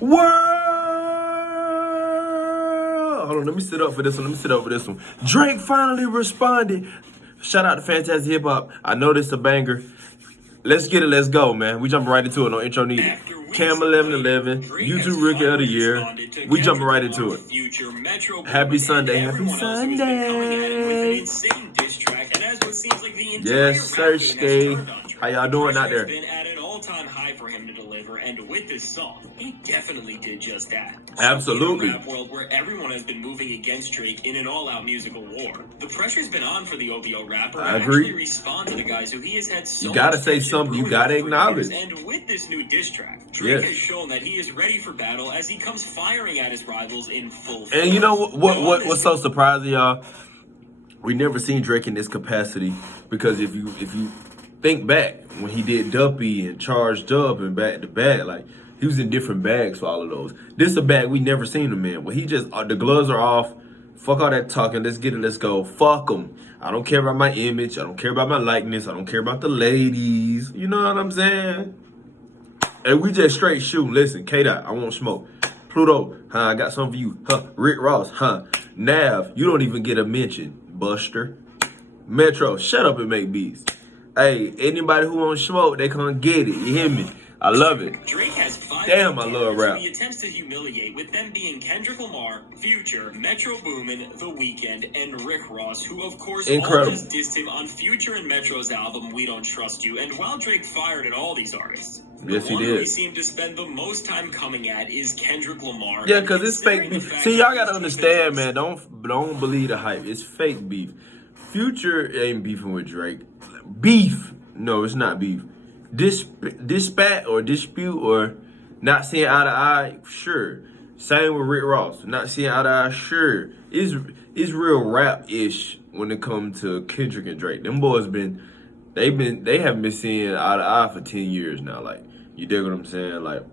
World. Hold on, let me sit up for this one. Drake finally responded. Shout out to Fantastic Hip Hop. I know this is a banger. Let's get it. Let's go, man. We jumping right into it. No intro needed. Cam 1111, YouTube Rookie of the Year. We jumping right into it. Happy Sunday. Happy Sunday. Yes, sir, Skate. How y'all doing out there? All-time high for him to deliver, and with this song, he definitely did just that. Absolutely. In a rap world where everyone has been moving against Drake in an all-out musical war, the pressure's been on for the OVO rapper I to agree. actually respond to the guys who he has had so You gotta much say something. You gotta acknowledge. And with this new diss track, Drake has shown that he is ready for battle as he comes firing at his rivals in full force. And you know what's so surprising, y'all? We never seen Drake in this capacity, because if you think back when he did Duppy and Charged Up and Back to Back, like, he was in different bags for all of those. This is a bag we never seen him in. Where he just, the gloves are off. Fuck all that talking. Let's get it. Let's go. Fuck him. I don't care about my image. I don't care about my likeness. I don't care about the ladies. You know what I'm saying? And we just straight shoot. Listen, K-Dot, I won't smoke. Pluto, I got something for you. Rick Ross, Nav, you don't even get a mention. Buster. Metro, shut up and make beats. Hey, anybody who wants smoke, they can't get it. You hear me? I love it. Drake has 5 Damn, I love rap. He attempts to humiliate, with them being Kendrick Lamar, Future, Metro Boomin, The Weeknd, and Rick Ross, who of course all just dissed him on Future and Metro's album We Don't Trust You. And while Drake fired at all these artists, yes, the one he did. we seem to spend the most time coming at is Kendrick Lamar. Yeah, because it's fake beef. See, y'all gotta understand, man. Don't believe the hype. It's fake beef. Future ain't beefing with Drake. Beef. No, it's not beef. Dispat or dispute or not seeing eye to eye, sure. Same with Rick Ross. Not seeing eye to eye, sure. It's real rap-ish when it comes to Kendrick and Drake. Them boys they haven't been seeing eye to eye for 10 years now. Like, you dig what I'm saying? Like,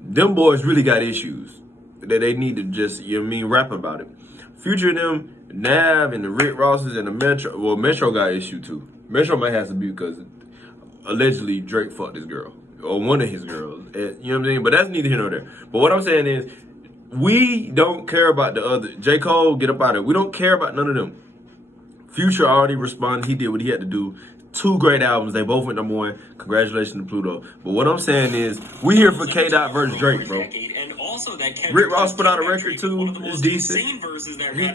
them boys really got issues that they need to just, you know what I mean, rap about it. Future and them, Nav and the Rick Rosses and the Metro, well, Metro got issue too. Metro might have to be because allegedly Drake fucked his girl or one of his girls. And, you know what I'm saying? But that's neither here nor there. But what I'm saying is, we don't care about the other. J. Cole, get up out of it. We don't care about none of them. Future already responded. He did what he had to do. 2 great albums. They both went #1. Congratulations to Pluto. But what I'm saying is, we here for K-Dot versus Drake, bro. Rick Ross put out a record too. It's decent.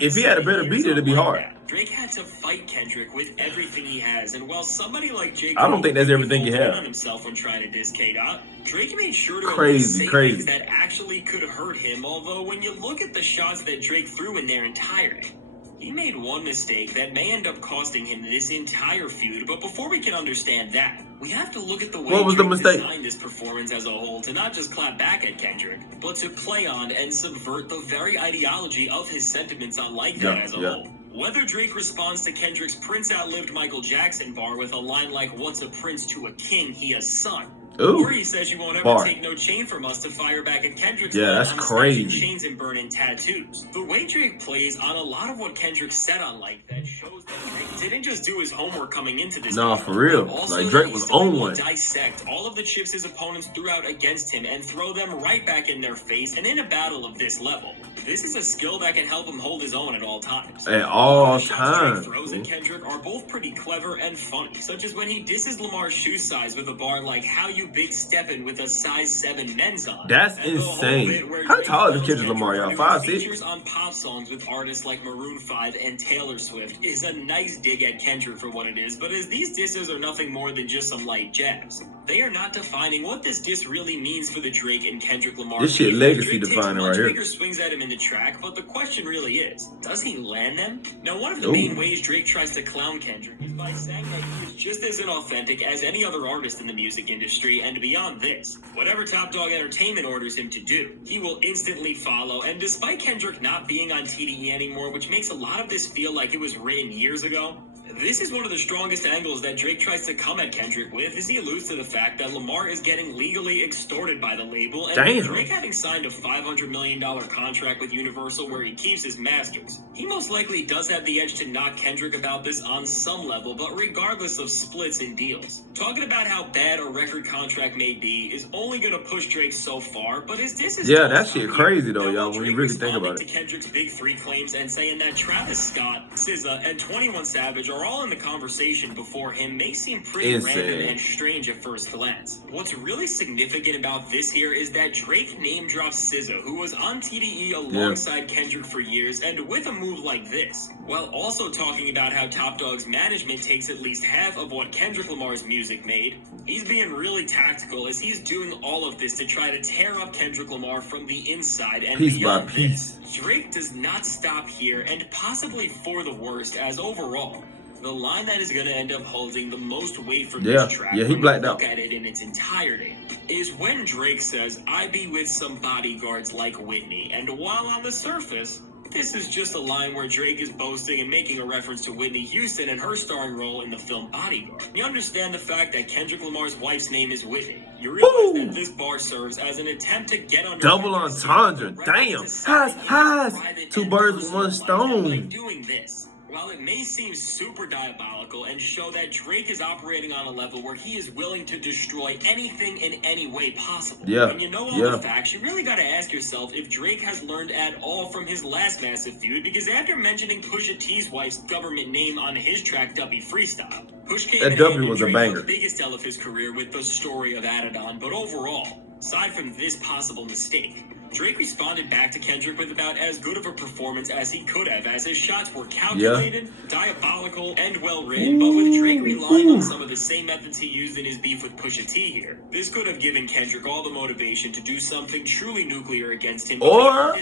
If he had a better beat, it'd be hard. Drake had to fight Kendrick with everything he has, and while somebody like Jake, I don't think that's everything he has. On himself when trying to diss K-Dot, Drake made sure to crazy things that actually could hurt him. Although when you look at the shots that Drake threw in their entirety, he made one mistake that may end up costing him this entire feud. But before we can understand that, we have to look at the way Drake designed this performance as a whole to not just clap back at Kendrick, but to play on and subvert the very ideology of his sentiments on like that as a whole. Whether Drake responds to Kendrick's Prince outlived Michael Jackson bar with a line like, "What's a prince to a king? He a son." Or he says you won't ever take no chain from us to fire back at Kendrick's that's crazy. Chains and burning tattoos. The way Drake plays on a lot of what Kendrick said on like that shows that Drake didn't just do his homework coming into this. No, for real. Like, Drake was on one. Dissect all of the chips his opponents threw out against him and throw them right back in their face. And in a battle of this level, this is a skill that can help him hold his own at all times. At all times. Drake throws at Kendrick are both pretty clever and funny, such as when he disses Lamar's shoe size with a bar like, "How you big stepping with a size 7 men's on." That's insane. How tall is Kendrick Lamar, y'all? 5'6"? Features on pop songs with artists like Maroon 5 and Taylor Swift is a nice dig at Kendrick for what it is, but as these disses are nothing more than just some light jabs, they are not defining what this diss really means for the Drake and Kendrick Lamar. This shit legacy defining right here. Drake swings at him in the track, but the question really is, does he land them? Now, one of the main ways Drake tries to clown Kendrick is by saying that he is just as inauthentic as any other artist in the music industry, and beyond this, whatever Top Dog Entertainment orders him to do, he will instantly follow. And despite Kendrick not being on TDE anymore, which makes a lot of this feel like it was written years ago, This is one of the strongest angles that Drake tries to come at Kendrick with, as he alludes to the fact that Lamar is getting legally extorted by the label, and Damn. Drake having signed a $500 million contract with Universal where he keeps his masters. He most likely does have the edge to knock Kendrick about this on some level, but regardless of splits and deals. Talking about how bad a record contract may be is only going to push Drake so far, but his diss is that shit crazy though, y'all, when you really think about it. To Kendrick's Big Three claims and saying that Travis Scott, SZA, and 21 Savage are all in the conversation before him may seem pretty random and strange at first glance. What's really significant about this here is that Drake name drops SZA, who was on TDE alongside Kendrick for years, and with a move like this, while also talking about how Top Dog's management takes at least half of what Kendrick Lamar's music made. He's being really tactical as he's doing all of this to try to tear up Kendrick Lamar from the inside, and beyond this, Drake does not stop here, and possibly for the worst, as overall, the line that is going to end up holding the most weight for this track, he blacked out. Look at it in its entirety, is when Drake says, "I be with some bodyguards like Whitney," and while on the surface, this is just a line where Drake is boasting and making a reference to Whitney Houston and her starring role in the film Bodyguard. You understand the fact that Kendrick Lamar's wife's name is Whitney. You realize that this bar serves as an attempt to get under double entendre. Damn. Has. Two birds with one stone. By doing this, while it may seem super diabolical and show that Drake is operating on a level where he is willing to destroy anything in any way possible. When you know all the facts, you really got to ask yourself if Drake has learned at all from his last massive feud, because after mentioning Pusha T's wife's government name on his track W Freestyle, Push came in W was a banger. The biggest L of his career with the story of Adidon, but overall, aside from this possible mistake, Drake responded back to Kendrick with about as good of a performance as he could have, as his shots were calculated, diabolical, and well-written, but with Drake relying on some of the same methods he used in his beef with Pusha T here, this could have given Kendrick all the motivation to do something truly nuclear against him. Or,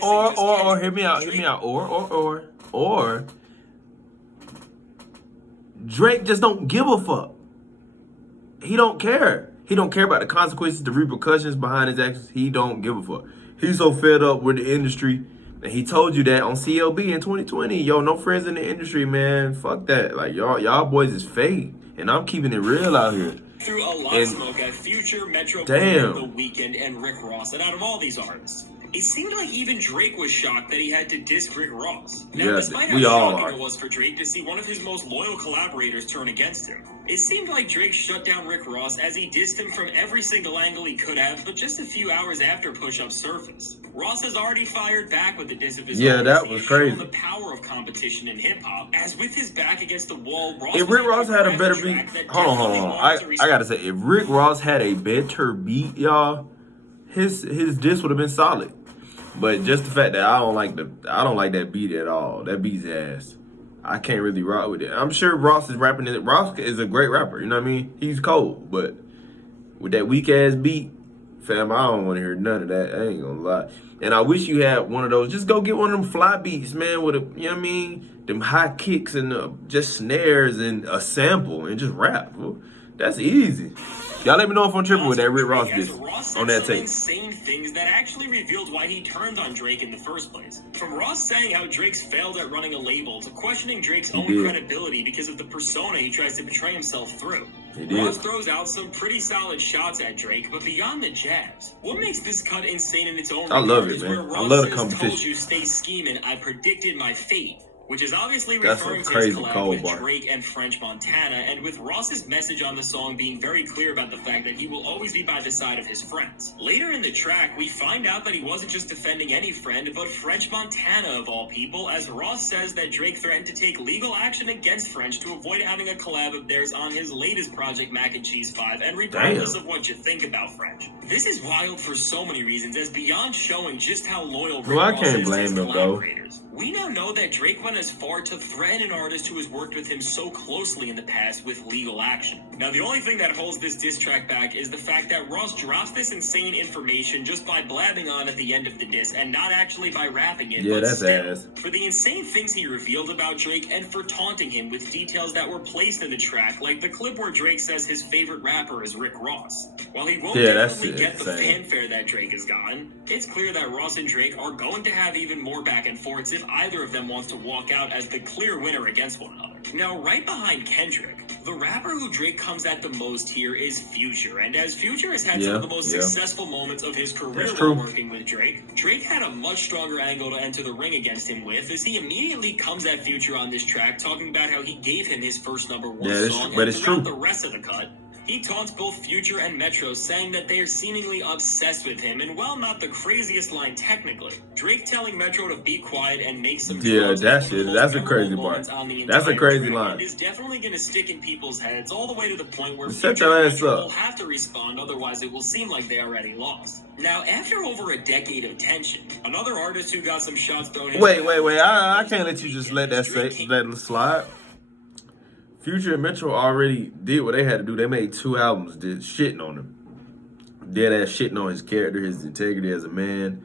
hear me out, or, Drake just don't give a fuck. He don't care. He don't care about the consequences, the repercussions behind his actions. He don't give a fuck. He's so fed up with the industry, and he told you that on CLB in 2020. Yo, no friends in the industry, man. Fuck that. Like, y'all boys is fake, and I'm keeping it real out here. Through a lot of smoke at Future, Metro, The Weeknd, and Rick Ross, and out of all these artists, it seemed like even Drake was shocked that he had to diss Rick Ross. Now, despite how shocking it was for Drake to see one of his most loyal collaborators turn against him, it seemed like Drake shut down Rick Ross as he dissed him from every single angle he could have, but just a few hours after Push-Up surfaced. Ross has already fired back with the diss of his own. That was crazy. The power of competition in hip-hop, as with his back against the wall, if Rick Ross had a better beat, hold on. I gotta say, if Rick Ross had a better beat, y'all, his diss would have been solid. But just the fact that I don't like that beat at all. That beat's ass. I can't really rock with it. I'm sure Ross is rapping it. Ross is a great rapper, you know what I mean? He's cold, but with that weak ass beat, fam, I don't want to hear none of that. I ain't gonna lie. And I wish you had one of those. Just go get one of them fly beats, man, with a, you know what I mean? Them high kicks and just snares and a sample and just rap. Well, that's easy. Y'all let me know if I'm tripping with that Rick Ross diss on that tape. Insane things that actually revealed why he turned on Drake in the first place. From Ross saying how Drake's failed at running a label to questioning Drake's own credibility because of the persona he tries to portray himself through. Ross throws out some pretty solid shots at Drake, but beyond the jabs, what makes this cut insane in its own right I love it, is man. where Ross I love the says, competition. "Told you stay scheming, I predicted my fate," which is obviously That's referring a to crazy his collab cold with bar. Drake and French Montana, and with Ross's message on the song being very clear about the fact that he will always be by the side of his friends. Later in the track, we find out that he wasn't just defending any friend, but French Montana of all people, as Ross says that Drake threatened to take legal action against French to avoid having a collab of theirs on his latest project, Mac and Cheese 5, and regardless of what you think about French. This is wild for so many reasons, as beyond showing just how loyal Rick Ross is to his collaborators. We now know that Drake went as far to threaten an artist who has worked with him so closely in the past with legal action. Now, the only thing that holds this diss track back is the fact that Ross drops this insane information just by blabbing on at the end of the diss and not actually by rapping it. Yeah, that's ass. For the insane things he revealed about Drake and for taunting him with details that were placed in the track, like the clip where Drake says his favorite rapper is Rick Ross. While he won't definitely get the fanfare that Drake has gotten, it's clear that Ross and Drake are going to have even more back and forths if either of them wants to walk walk out as the clear winner against one another. Now, right behind Kendrick, the rapper who Drake comes at the most here is Future, and as Future has had some of the most successful moments of his career while working with Drake, Drake had a much stronger angle to enter the ring against him with, as he immediately comes at Future on this track, talking about how he gave him his first #1 song, and throughout the rest of the cut, he taunts both Future and Metro, saying that they are seemingly obsessed with him, and while not the craziest line technically, Drake telling Metro to be quiet and make some that's it. That's a crazy part. That's a crazy line. It is definitely going to stick in people's heads all the way to the point where Set Future your and ass Metro up. will have to respond, otherwise it will seem like they already lost. Now, after over a decade of tension, another artist who got some shots thrown his Wait. I can't let you just let that slide. Future and Metro already did what they had to do. They made 2 albums shitting on him. Dead ass shitting on his character, his integrity as a man,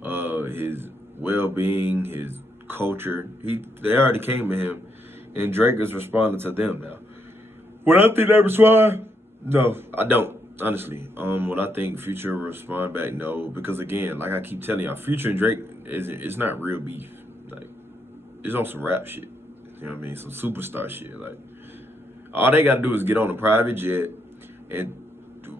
his well-being, his culture. They already came to him, and Drake is responding to them now. Would I think they respond? No, I don't. Honestly, would I think Future will respond back? No, because again, like I keep telling y'all, Future and Drake it's not real beef. Like, it's on some rap shit. You know what I mean? Some superstar shit. Like, all they gotta do is get on a private jet and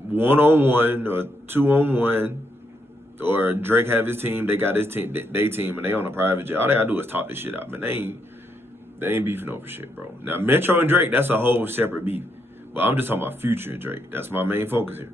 1-on-1 or 2-on-1, or Drake have his team, they got his team, they team, and they on a private jet. All they gotta do is talk this shit out, man. They ain't beefing over shit, bro. Now Metro and Drake, that's a whole separate beef. But I'm just talking about Future and Drake. That's my main focus here.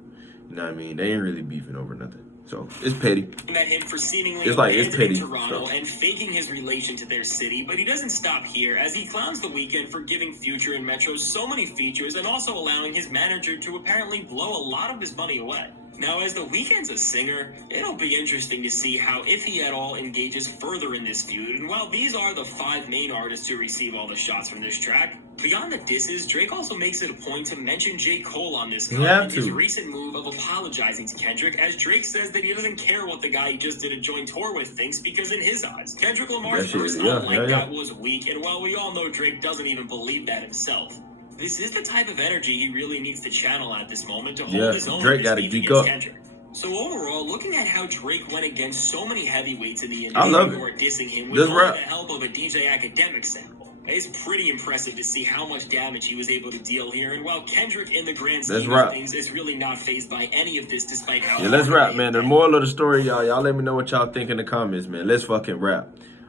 You know what I mean? They ain't really beefing over nothing. So it's petty. Met him for seemingly it's petty. Toronto and faking his relation to their city, but he doesn't stop here as he clowns the Weeknd for giving Future and Metro so many features and also allowing his manager to apparently blow a lot of his money away. Now, as The Weeknd's a singer, it'll be interesting to see how, if he at all, engages further in this feud. And while these are the 5 main artists who receive all the shots from this track, beyond the disses, Drake also makes it a point to mention J. Cole on this cut and his recent move of apologizing to Kendrick, as Drake says that he doesn't care what the guy he just did a joint tour with thinks, because in his eyes, Kendrick Lamar's verse that was weak, and while we all know Drake doesn't even believe that himself, this is the type of energy he really needs to channel at this moment to hold his own. Drake got to geek up. Kendrick. So overall, looking at how Drake went against so many heavyweights in the industry who are dissing him with the help of a DJ Academic sample, it's pretty impressive to see how much damage he was able to deal here. And while Kendrick, in the grand scheme of things, is really not fazed by any of this, despite how let's rap, man. The moral of the story, y'all let me know what y'all think in the comments, man. Let's fucking rap.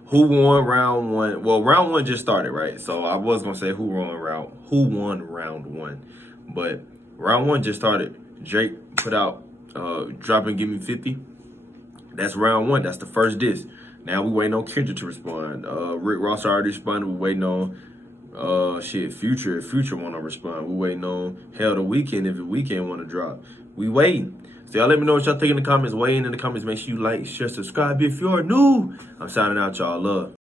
Who won round 1? Well, round 1 just started, right? So I was gonna say who won round 1, but round 1 just started. Drake put out "Drop and Give Me 50." That's round 1. That's the first diss. Now we waiting on Kendrick to respond. Rick Ross already responded. We waiting on Future. If Future want to respond, we waiting on The Weeknd. If The Weeknd want to drop, we waiting. So y'all let me know what y'all think in the comments. Weigh in the comments. Make sure you like, share, subscribe if you're new. I'm signing out, y'all. Love.